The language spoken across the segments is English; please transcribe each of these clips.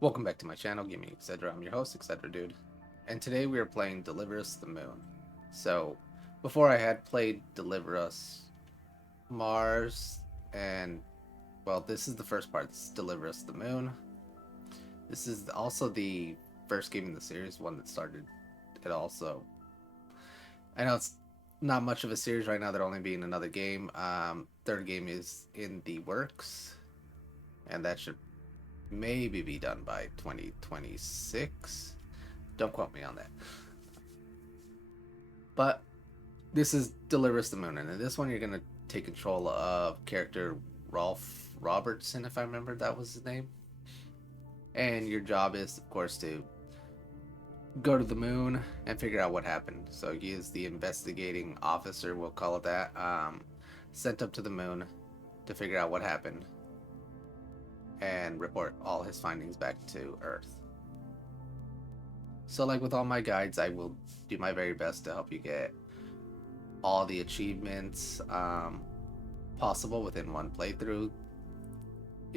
Welcome back to my channel, Gaming Etc. I'm your host, Etc. Dude, and today we are playing Deliver Us the Moon. So, before I had played Deliver Us Mars, and well, this is the first part. This is Deliver Us the Moon. This is also the first game in the series, one that started it also. I know it's not much of a series right now, there only being another game. Third game is in the works, and that should maybe be done by 2026. Don't quote me on that. But this is Deliver Us the Moon, and in this one you're gonna take control of character Rolf Robertson, if I remember that was his name. And your job is, of course, to go to the moon and figure out what happened. So he is the investigating officer, we'll call it that, sent up to the moon to figure out what happened and report all his findings back to Earth. So, like with all my guides, I will do my very best to help you get all the achievements possible within one playthrough.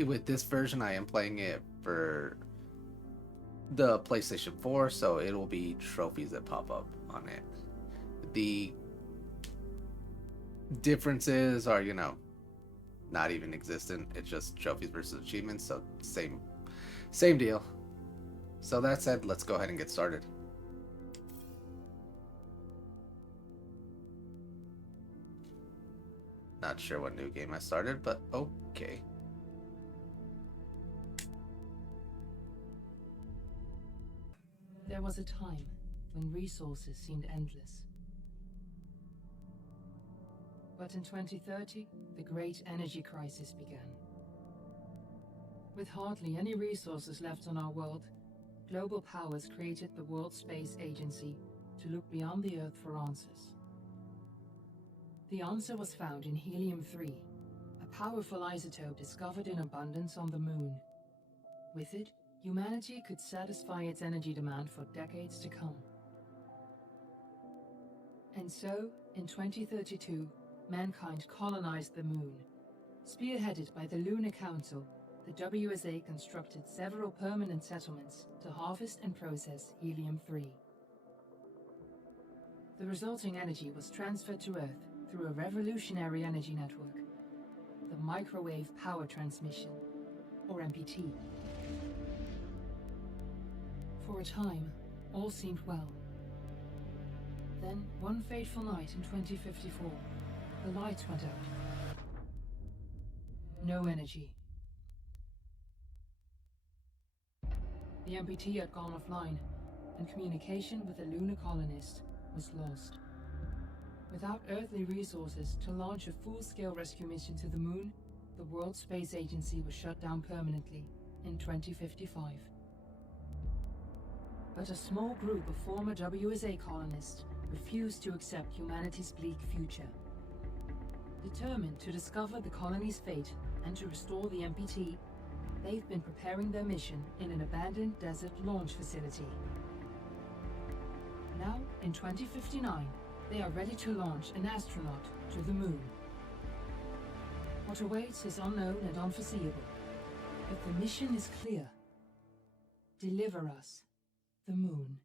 With this version, I am playing it for the PlayStation 4, so it will be trophies that pop up on it. The differences are, not even existent. It's just trophies versus achievements, so same deal. So that said, let's go ahead and get started. Not sure what new game I started, but okay. There was a time when resources seemed endless. But in 2030, the great energy crisis began. With hardly any resources left on our world, global powers created the World Space Agency to look beyond the Earth for answers. The answer was found in helium-3, a powerful isotope discovered in abundance on the Moon. With it, humanity could satisfy its energy demand for decades to come. And so, in 2032, mankind colonized the Moon. Spearheaded by the Lunar Council, the WSA constructed several permanent settlements to harvest and process helium-3. The resulting energy was transferred to Earth through a revolutionary energy network, the Microwave Power Transmission, or MPT. For a time, all seemed well. Then, one fateful night in 2054, the lights went out. No energy. The MPT had gone offline, and communication with the lunar colonist was lost. Without earthly resources to launch a full-scale rescue mission to the Moon, the World Space Agency was shut down permanently in 2055. But a small group of former WSA colonists refused to accept humanity's bleak future. Determined to discover the colony's fate and to restore the MPT, they've been preparing their mission in an abandoned desert launch facility. Now, in 2059, they are ready to launch an astronaut to the Moon. What awaits is unknown and unforeseeable, but the mission is clear. Deliver us the Moon.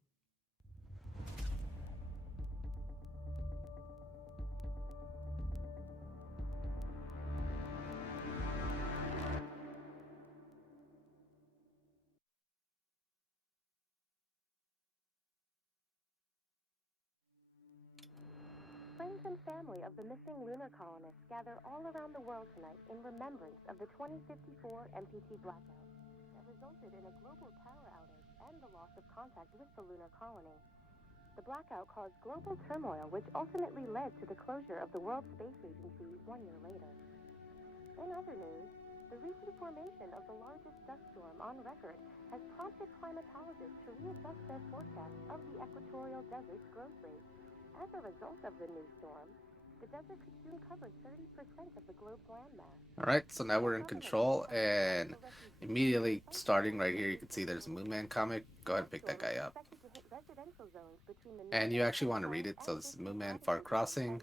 Friends and family of the missing lunar colonists gather all around the world tonight in remembrance of the 2054 MPT blackout that resulted in a global power outage and the loss of contact with the lunar colony. The blackout caused global turmoil, which ultimately led to the closure of the World Space Agency 1 year later. In other news, the recent formation of the largest dust storm on record has prompted climatologists to readjust their forecasts of the equatorial desert's growth rate. As a result of the new storm, the desert could soon cover 30% of the globe's landmass. Alright, so now we're in control, and immediately starting right here, you can see there's a Moonman comic. Go ahead and pick that guy up. And you actually want to read it, so this is Moonman Far Crossing.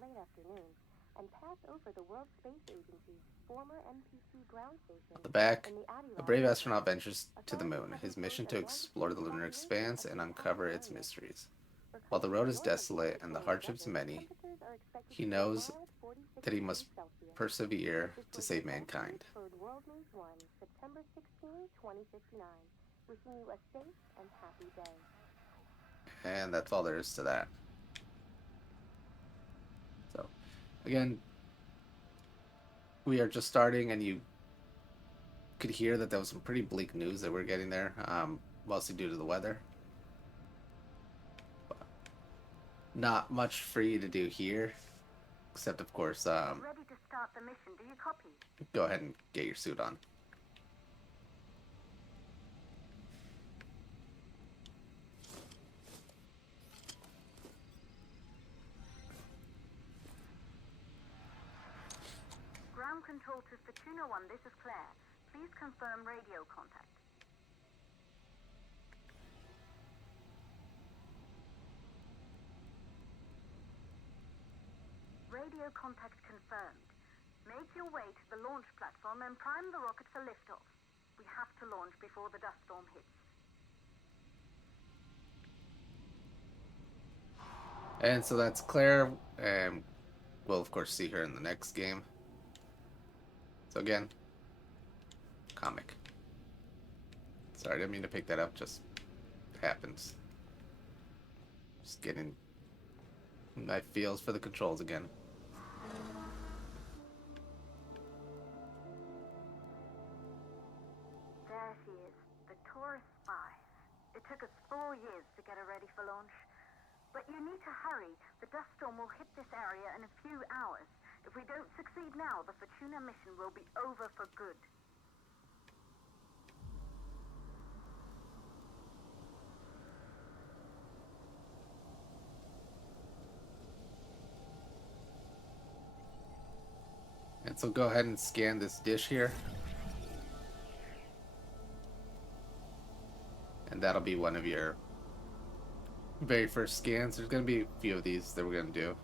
And pass over the World Space Agency's former MPT ground station On the back, in the a Adirondack brave Mountains. astronaut ventures to the Authorities moon, have his mission imposed to a blanket explore the lunar evacuation expanse of and the uncover entire its area. mysteries. For While the countries road is north of desolate and the Yellowstone hardships Desert, many, temperatures are expected he to be a knows mild 46 that he degrees must Celsius. persevere This to was save your best news mankind. for World News 1, September 16, 2059. Wishing you a safe and happy day. And that's all there is to that. So, again, we are just starting, and you could hear that there was some pretty bleak news that we're getting there, mostly due to the weather. But not much for you to do here, except, of course, Ready to start the mission, do you copy? go ahead and get your suit on. Ground control to Fortuna 1, this is Claire. Please confirm radio contact. Radio contact confirmed. Make your way to the launch platform and prime the rocket for liftoff. We have to launch before the dust storm hits. And so that's Claire, and we'll, of course, see her in the next game. So again, comic. Sorry, I didn't mean to pick that up, just happens. Just getting my feels for the controls again. There she is, the Taurus 5. It took us 4 years to get her ready for launch. But you need to hurry. The dust storm will hit this area in a few hours. If we don't succeed now, the Fortuna mission will be over for good. And so go ahead and scan this dish here. And that'll be one of your very first scans. There's going to be a few of these that we're going to do.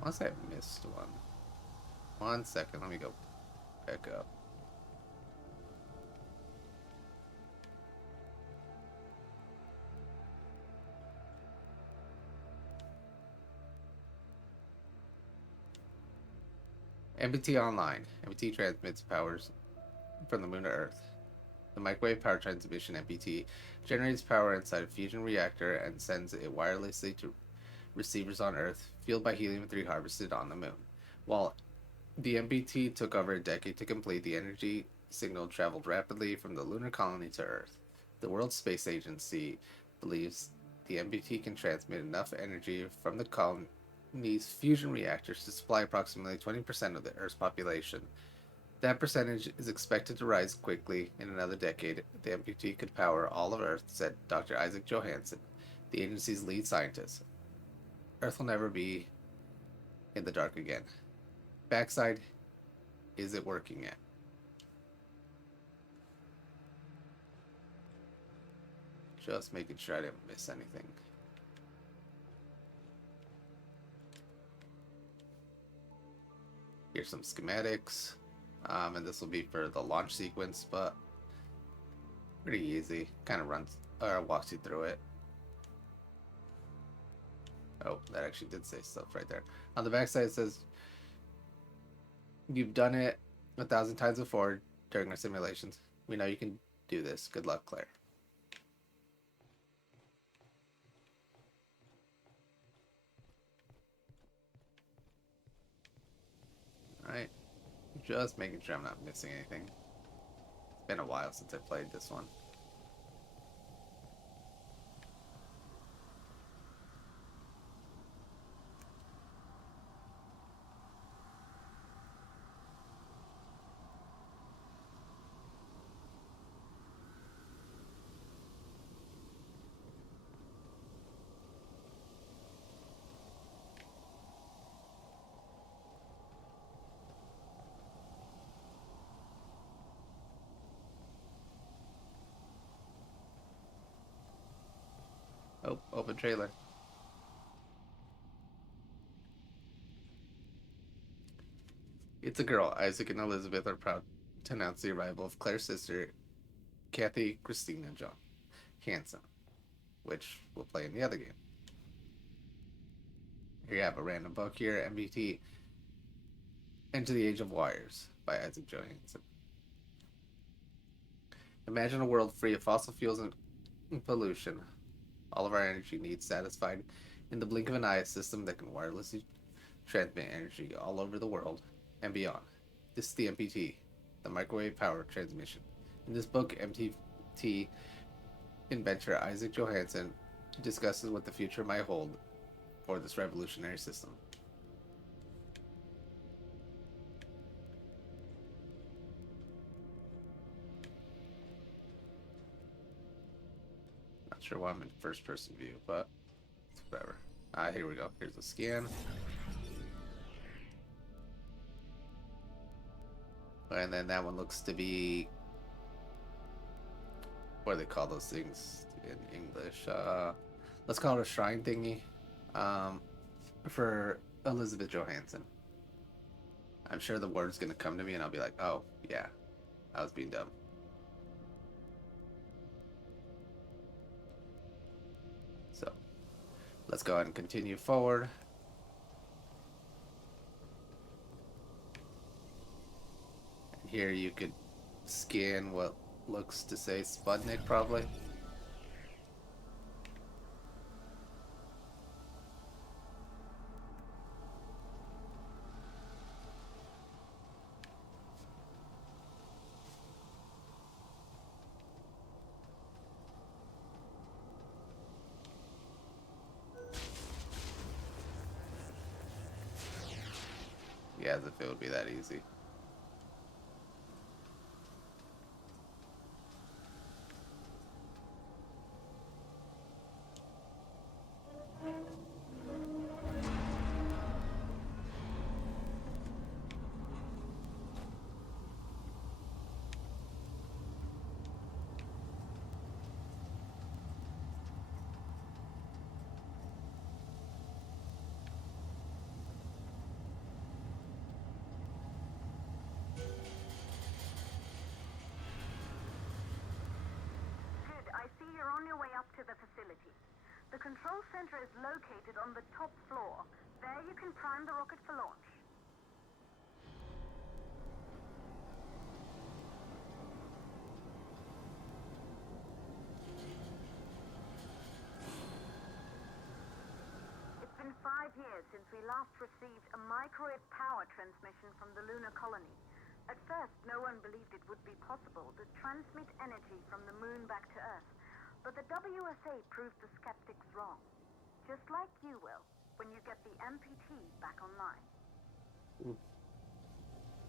Unless I missed one. 1 second, let me go back up. MBT online. MBT transmits powers from the moon to Earth. The microwave power transmission MBT generates power inside a fusion reactor and sends it wirelessly to receivers on Earth, fueled by helium-3 harvested on the moon. While the MBT took over a decade to complete, the energy signal traveled rapidly from the lunar colony to Earth. The World Space Agency believes the MBT can transmit enough energy from the colony's fusion reactors to supply approximately 20% of the Earth's population. That percentage is expected to rise quickly in another decade. The MBT could power all of Earth, said Dr. Isaac Johanson, the agency's lead scientist. Earth will never be in the dark again. Backside, is it working yet? Just making sure I didn't miss anything. Here's some schematics. And this will be for the launch sequence, but pretty easy. Kind of runs or walks you through it. Oh, that actually did say stuff right there. On the backside, it says, "You've done it 1,000 times before during our simulations. We know you can do this. Good luck, Claire." Alright. Just making sure I'm not missing anything. It's been a while since I played this one. Nope, open trailer. It's a girl. Isaac and Elizabeth are proud to announce the arrival of Claire's sister, Kathy Christina Johanson, which we'll play in the other game. Here you have a random book here, MBT, Into the Age of Wires by Isaac Johanson. Imagine a world free of fossil fuels and pollution. All of our energy needs satisfied in the blink of an eye, a system that can wirelessly transmit energy all over the world and beyond. This is the MPT, the microwave power transmission. In this book, MPT inventor Isaac Johanson discusses what the future might hold for this revolutionary system. Not sure why I'm in first person view, but whatever. Here we go. Here's a scan. And then that one looks to be, what do they call those things in English? Let's call it a shrine thingy. For Elizabeth Johanson. I'm sure the word's gonna come to me and I'll be like, oh, yeah, I was being dumb. So, let's go ahead and continue forward. And here you could scan what looks to say Sputnick, probably. Yeah, as if it would be that easy. On your way up to the facility. The control center is located on the top floor. There you can prime the rocket for launch. It's been 5 years since we last received a microwave power transmission from the lunar colony. At first, no one believed it would be possible to transmit energy from the moon back to Earth. But the WSA proved the skeptics wrong. Just like you will, when you get the MPT back online.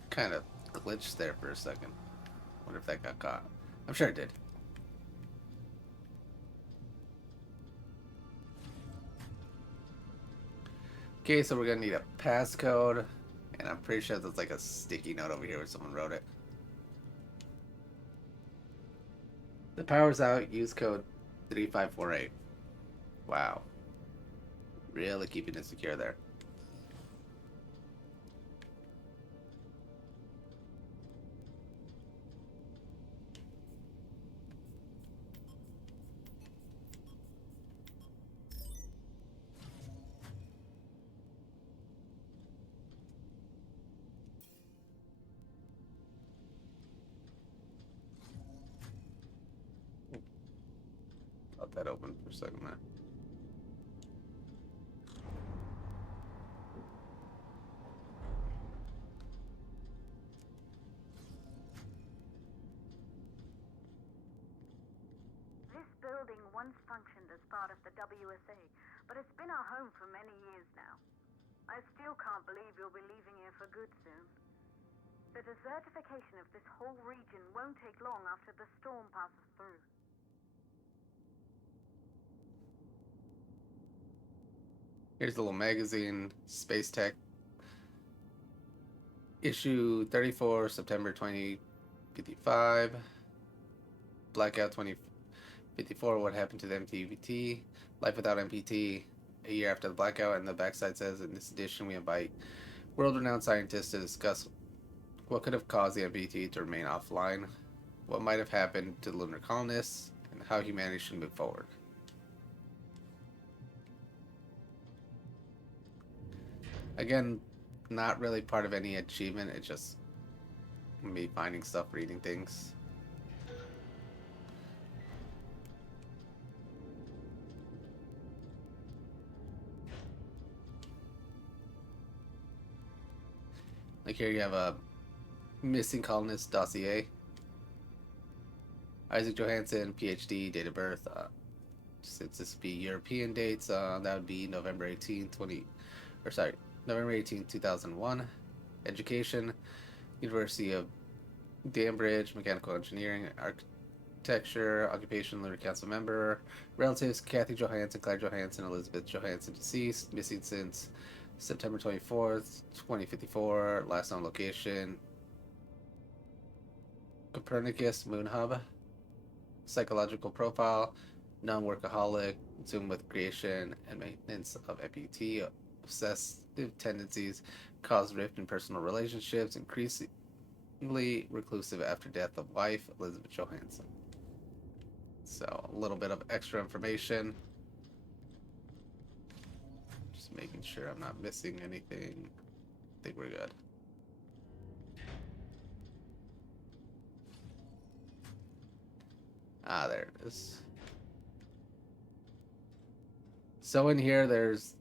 Kind of glitched there for a second. Wonder if that got caught. I'm sure it did. Okay, so we're gonna need a passcode. And I'm pretty sure there's like a sticky note over here where someone wrote it. The power's out. Use code 3548. Wow. Really keeping it secure there. Let that open for a second there. This building once functioned as part of the WSA, but it's been our home for many years now. I still can't believe you'll be leaving here for good soon. The desertification of this whole region won't take long after the storm passes through. Here's the little magazine, Space Tech, issue 34, September 2055, Blackout 54, what happened to the MPT? Life without MPT, a year after the blackout. And the backside says, in this edition, we invite world-renowned scientists to discuss what could have caused the MPT to remain offline, what might have happened to the lunar colonists, and how humanity should move forward. Again, not really part of any achievement, it's just me finding stuff, reading things. Like here you have a missing colonist dossier. Isaac Johanson, PhD, date of birth. Since this would be European dates, that would be November 18, November 18, 2001. Education, University of Cambridge, Mechanical Engineering, Architecture, Occupation, Lunar Council member. Relatives, Kathy Johanson, Claire Johanson, Elizabeth Johanson, deceased, missing since September 24th, 2054. Last known location, Copernicus Moon Hub. Psychological profile, non-workaholic, consumed with creation and maintenance of MPT, obsessive tendencies, cause rift in personal relationships, increasingly reclusive after death of wife, Elizabeth Johanson. So, a little bit of extra information. Just making sure I'm not missing anything. I think we're good. Ah, there it is. So in here, there's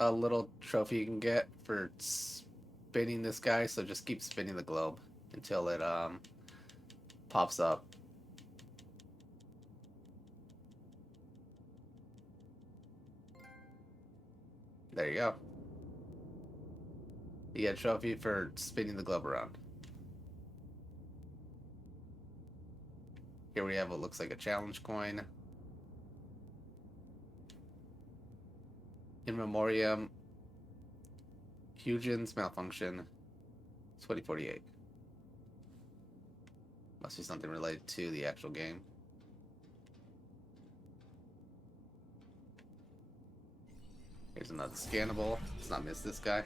a little trophy you can get for spinning this guy. So just keep spinning the globe until it pops up. There you go. You get a trophy for spinning the globe around. Here we have what looks like a challenge coin. In memoriam, Huygens Malfunction, 2048. Must be something related to the actual game. Here's another Scannable. Let's not miss this guy.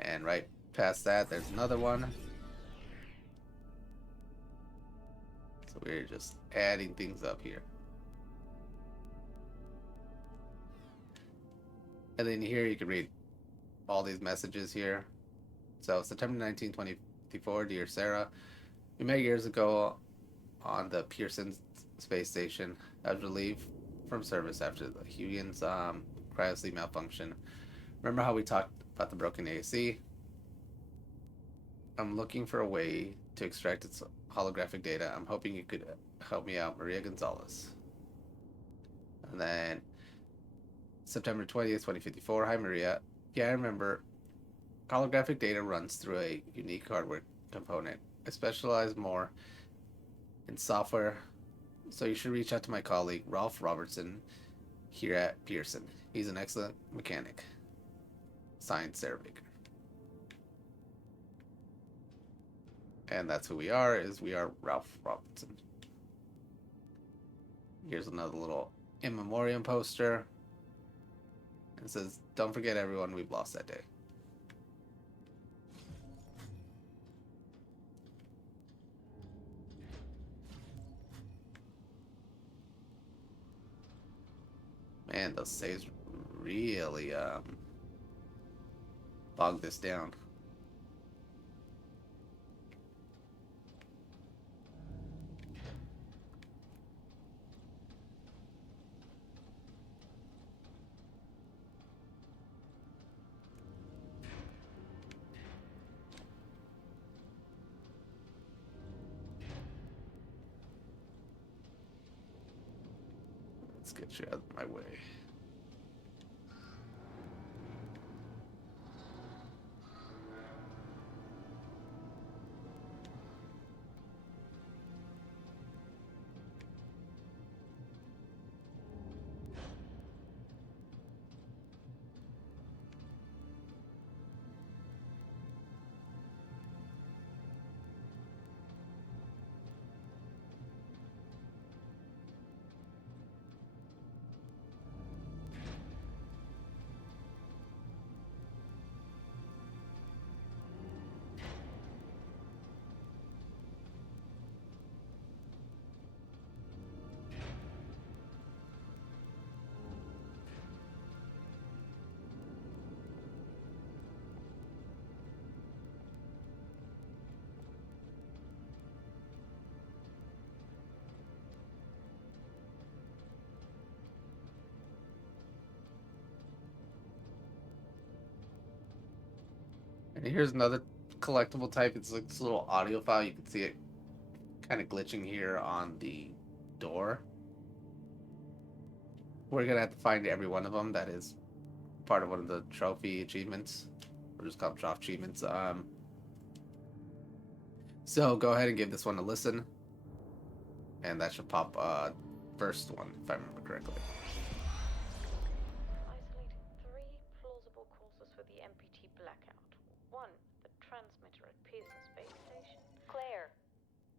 And right past that, there's another one. So we're just adding things up here. And then here you can read all these messages here. So September 19, 2054, dear Sarah, we met years ago on the Pearson Spacestation. I was relieved from service after the Huygens cryosleep malfunction. Remember how we talked about the broken AC? I'm looking for a way to extract its holographic data. I'm hoping you could help me out, Maria Gonzalez. And then September 20th, 2054. Hi, Maria. Yeah, I remember. Holographic data runs through a unique hardware component. I specialize more in software, so you should reach out to my colleague, Ralph Robertson, here at Pearson. He's an excellent mechanic. Signed, Sarah Baker. And that's who we are, we are Ralph Robertson. Here's another little in memoriam poster. It says, don't forget everyone we've lost that day. Man, those saves really bog this down. Let's get you out of my way. And here's another collectible type. It's like this little audio file. You can see it kind of glitching here on the door. We're gonna have to find every one of them. That is part of one of the trophy achievements. We're just called Troph-chievements. So go ahead and give this one a listen, and that should pop first one if I remember correctly. Isolated 3 plausible causes for the MPT blackout. 1, the transmitter at Pearson Spacestation. Claire,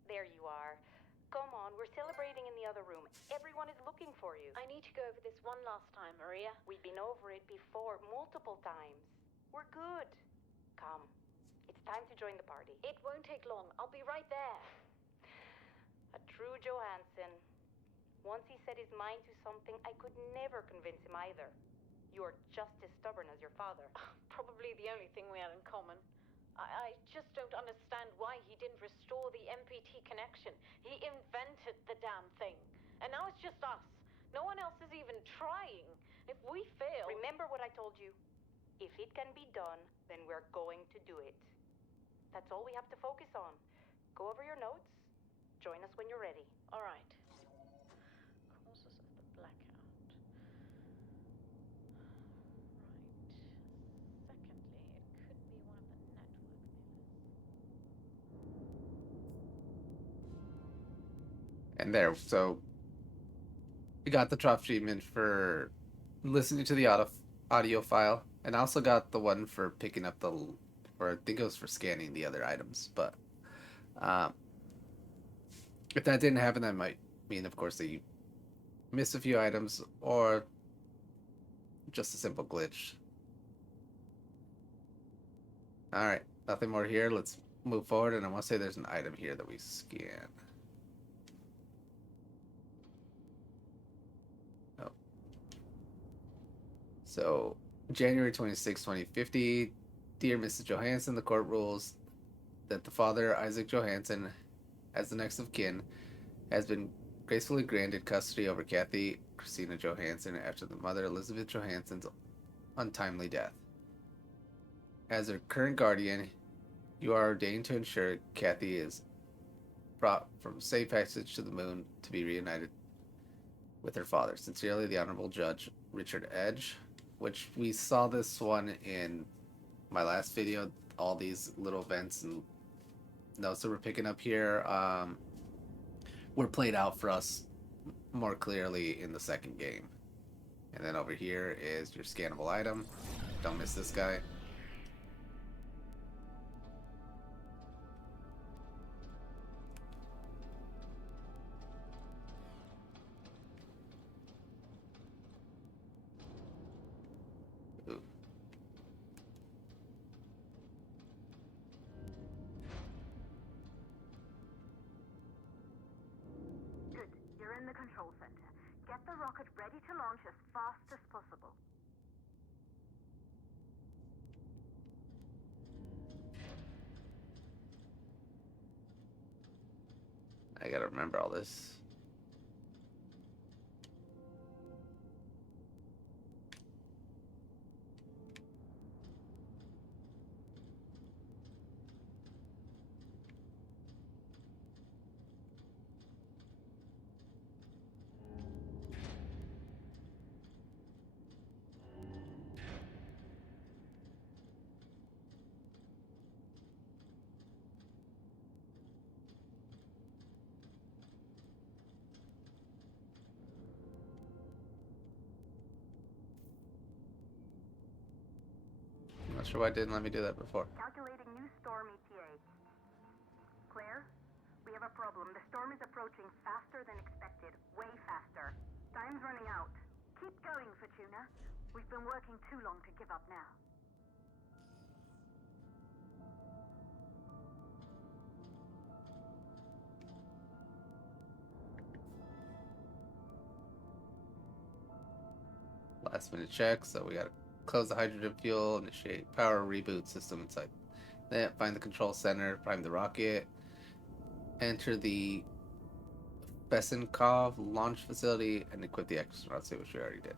there you are. Come on, we're celebrating in the other room. Everyone is looking for you. I need to go over this one last time, Maria. We've been over it before, multiple times. We're good. Come. It's time to join the party. It won't take long. I'll be right there. A true Johanson. Once he set his mind to something, I could never convince him either. You're just as stubborn as your father. Probably the only thing we had in common. I just don't understand why he didn't restore the MPT connection. He invented the damn thing. And now it's just us. No one else is even trying. If we fail... Remember what I told you. If it can be done, then we're going to do it. That's all we have to focus on. Go over your notes. Join us when you're ready. All right. Causes of the blackout. Right. Secondly, it could be one of the network failures. And there, so we got the Troph-chievement for listening to the audio file, and I also got the one for picking up the, or I think it was for scanning the other items. But if that didn't happen, that might mean, of course, that you missed a few items, or just a simple glitch. All right, nothing more here. Let's move forward, and I want to say there's an item here that we scan. Oh. So, January 26, 2050, dear Mrs. Johanson, the court rules that the father, Isaac Johanson, as the next of kin, has been gracefully granted custody over Kathy Christina Johanson after the mother, Elizabeth Johanson's untimely death. As her current guardian, you are ordained to ensure Kathy is brought from safe passage to the moon to be reunited with her father. Sincerely, the Honorable Judge Richard Edge, which we saw this one in my last video, all these little events and notes that we're picking up here were played out for us more clearly in the second game. And then over here is your scannable item. Don't miss this guy. Ooh. Good. You're in the control center. Get the rocket ready to launch as fast as possible. I gotta remember all this. I'm not sure why it didn't let me do that before. Calculating new storm ETA. Claire, we have a problem. The storm is approaching faster than expected. Way faster. Time's running out. Keep going, Fortuna. We've been working too long to give up now. Last minute check, so we gotta close the hydrogen fuel, initiate power reboot system inside. Then find the control center, prime the rocket, enter the Fesenkov launch facility, and equip the astronauts, which we already did.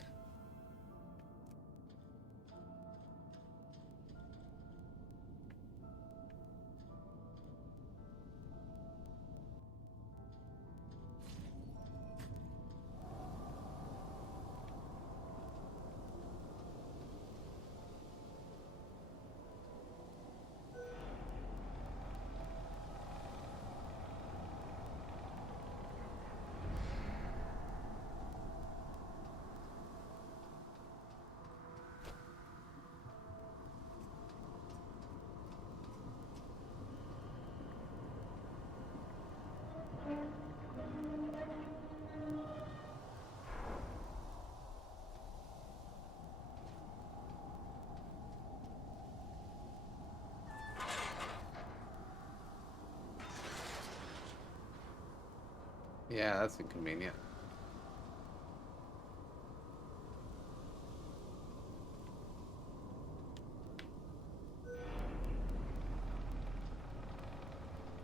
Yeah, that's inconvenient.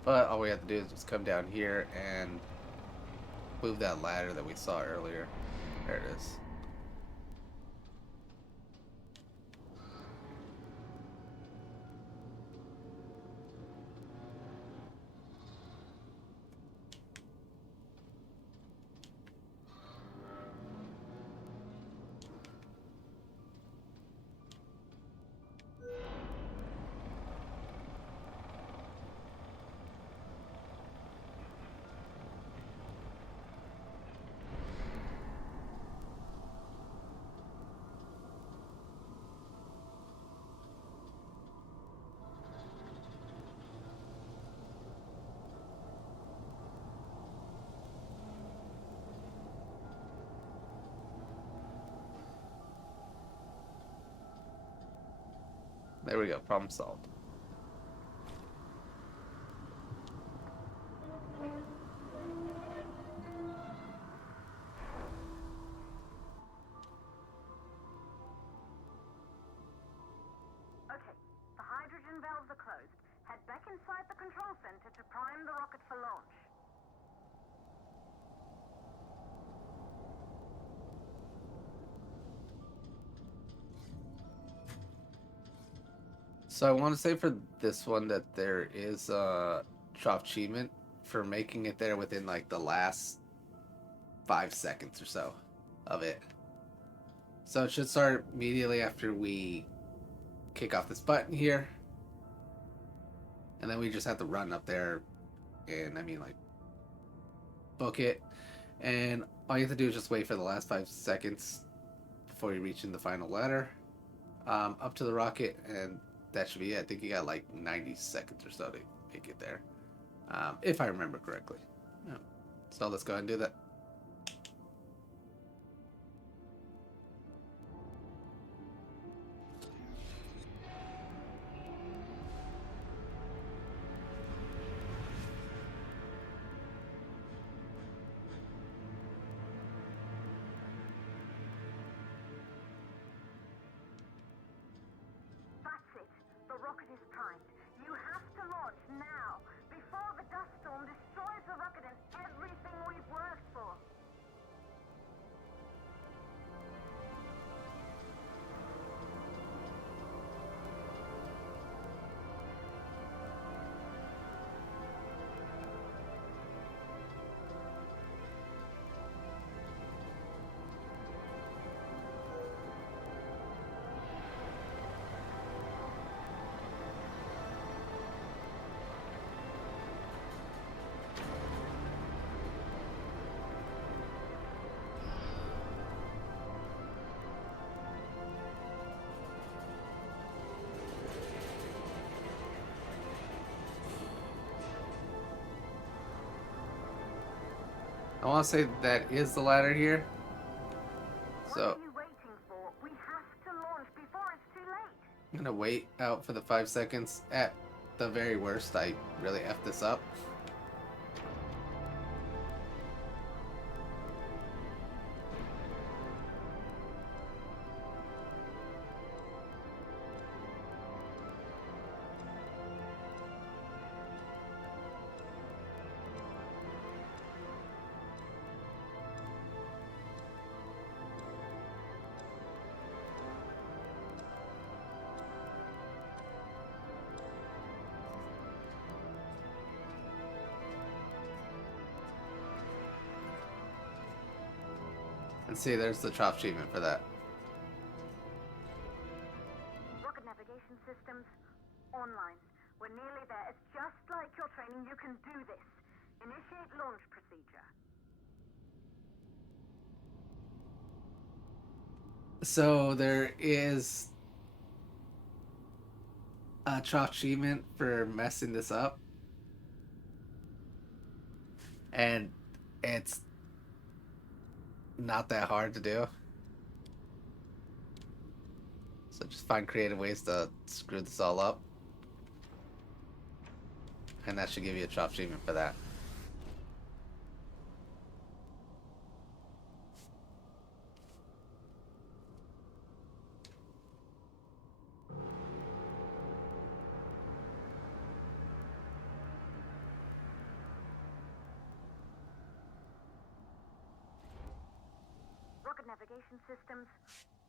But all we have to do is just come down here and move that ladder that we saw earlier. There it is. There we go. Problem solved. Okay, the hydrogen valves are closed. Head back inside the control center to prime the rocket for launch. So I want to say for this one that there is a Troph-chievement for making it there within like the last 5 seconds or so of it. So it should start immediately after we kick off this button here. And then we just have to run up there and, like, book it. And all you have to do is just wait for the last 5 seconds before you reach in the final ladder up to the rocket, and that should be it. I think you got like 90 seconds or so to make it there, if I remember correctly. Yeah. So let's go ahead and do that. That's it. The rocket is primed. You have to launch now, before the dust storm destroys the rocket and everything we've worked for. I want to say that is the ladder here. What So are you waiting for? We have to launch before it's too late. I'm gonna wait out for the 5 seconds. At the very worst, I really effed this up. And see, there's the Troph-chievement for that. Rocket navigation systems online. We're nearly there. It's just like your training. You can do this. Initiate launch procedure. So there is a Troph-chievement for messing this up. And it's not that hard to do. So just find creative ways to screw this all up. And that should give you a Troph-chievement for that. Rocket navigation systems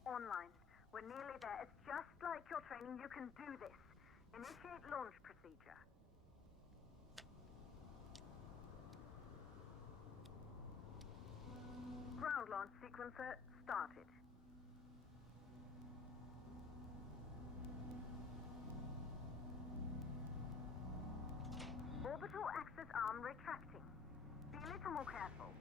online. We're nearly there. It's just like your training. You can do this. Initiate launch procedure. Ground launch sequencer started. Orbital axis arm retracting. Be a little more careful.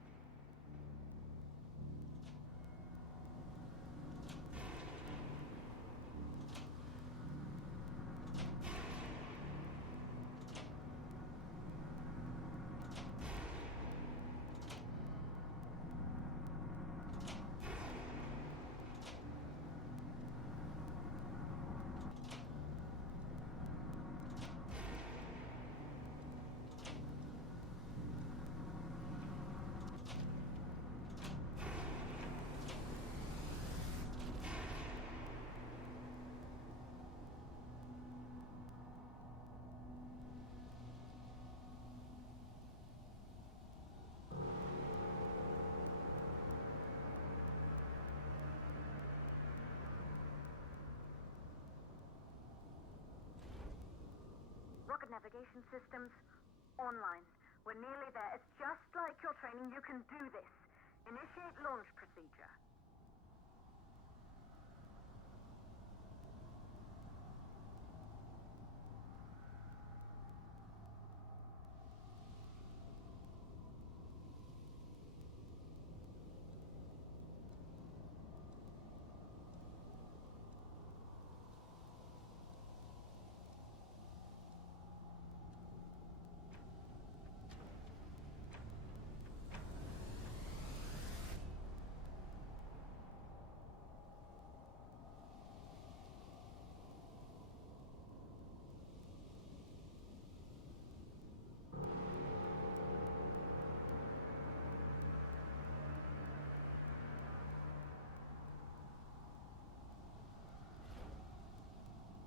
Rocket navigation systems online. We're nearly there. It's just like your training. You can do this. Initiate launch procedure.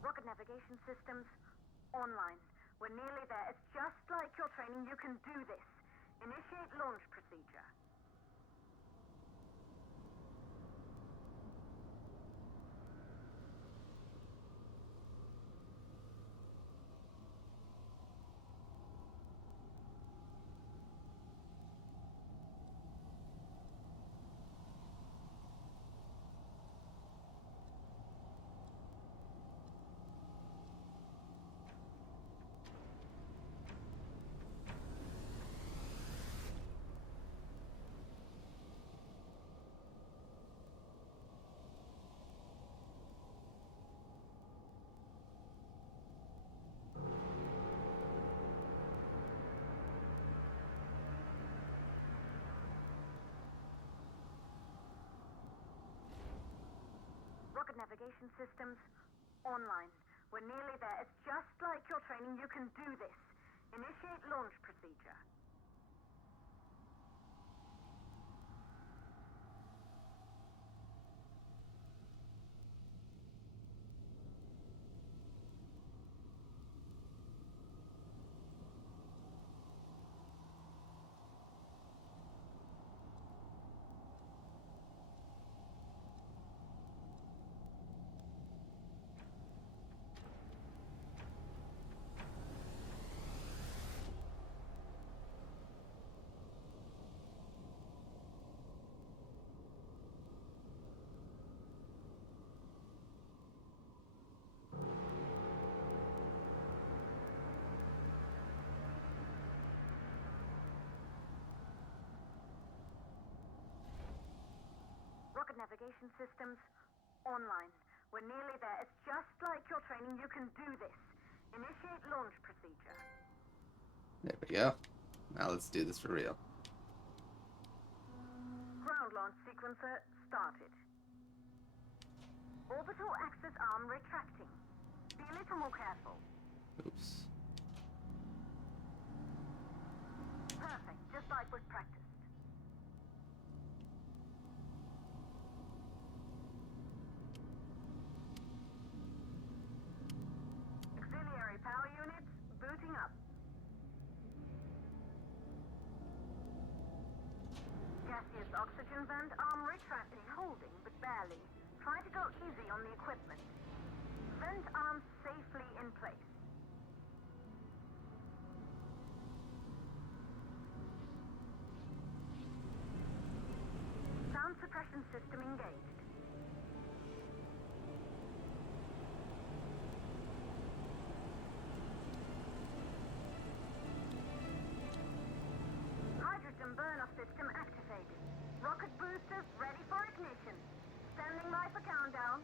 Rocket navigation systems online. We're nearly there. It's just like your training. You can do this. Initiate launch procedure. Rocket navigation systems online. We're nearly there. It's just like your training. You can do this. Initiate launch procedure. Rocket navigation systems online. We're nearly there. It's just like your training. You can do this. Initiate launch procedure. There we go. Now let's do this for real. Ground launch sequencer started. Orbital axis arm retracting. Be a little more careful. Oops. Perfect, just like we've practiced. Auxiliary power units booting up. Gaseous this oxygen vent, arm retracting, holding, but barely. Try to go easy on the equipment. Vent arm safely in place. Sound suppression system engaged. Hydrogen burn-off system activated. Rocket boosters ready for ignition. Standing by for countdown.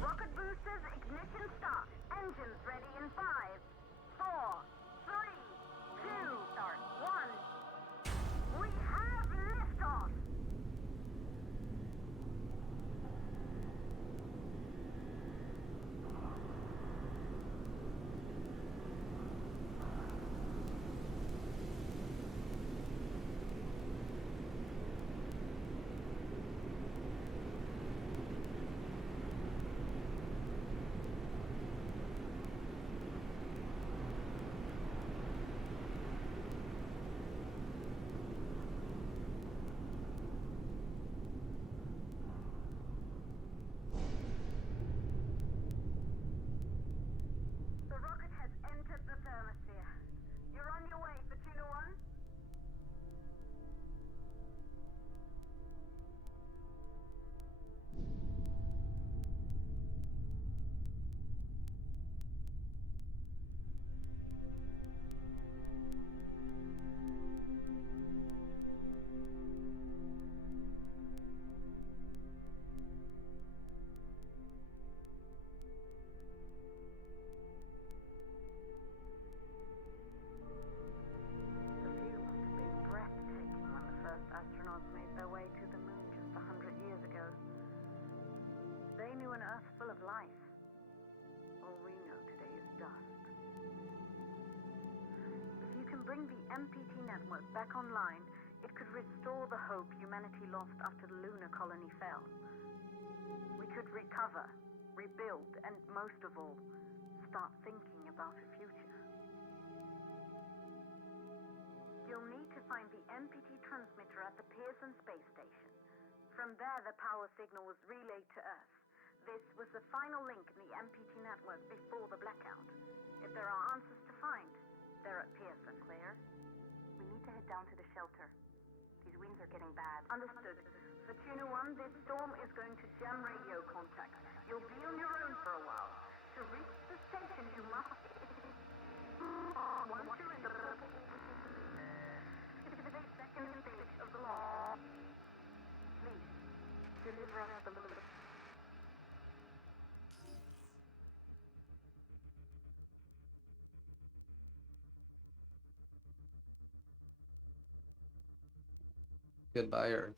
Rocket boosters ignition start. Engines ready in 5, 4, 3, 2, start, 1. We have liftoff! The rocket has entered the thermosphere. You're on your way, Fortuna 1. The view must have been breathtaking when the first astronauts made their way to the moon just 100 years ago. They knew an Earth full of life. All we know today is dust. If you can bring the MPT network back online, it could restore the hope humanity lost after the lunar colony fell. We could recover, rebuild, and most of all, start thinking about a future. You'll need to find the MPT transmitter at the Pearson Spacestation. From there, the power signal was relayed to Earth. This was the final link in the MPT network before the blackout. If there are answers to find, they're at Pearson. Claire, we need to head down to the shelter. These winds are getting bad. Understood. Fortuna 1, this storm is going to jam radio contact. You'll be on your own for a while. To reach the station, you must... Once you're in the purple... Activate second stage of the launch. Please, deliver us the moon. Goodbye, Earth.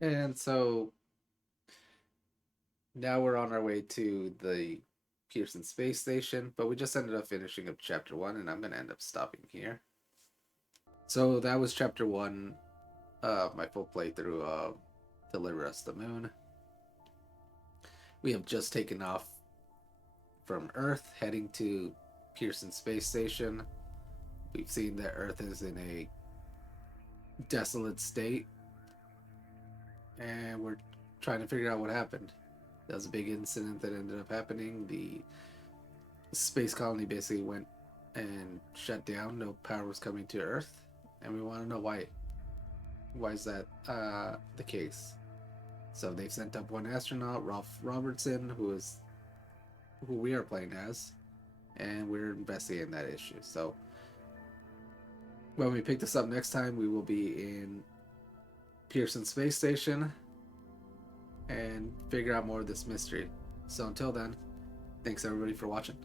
And so now we're on our way to the Pearson Space Station, but we just ended up finishing up chapter 1, and I'm going to end up stopping here. So that was chapter 1 of my full playthrough of Deliver Us the Moon. We have just taken off from Earth, heading to Pearson Space Station. We've seen that Earth is in a desolate state, and we're trying to figure out what happened. That was a big incident that ended up happening. The space colony basically went and shut down. No power was coming to Earth, and we want to know why. Why is that the case? So they've sent up one astronaut, Ralph Robertson, who we are playing as, and we're investigating that issue. So when we pick this up next time, we will be in Pearson Space Station and figure out more of this mystery. So until then, thanks everybody for watching.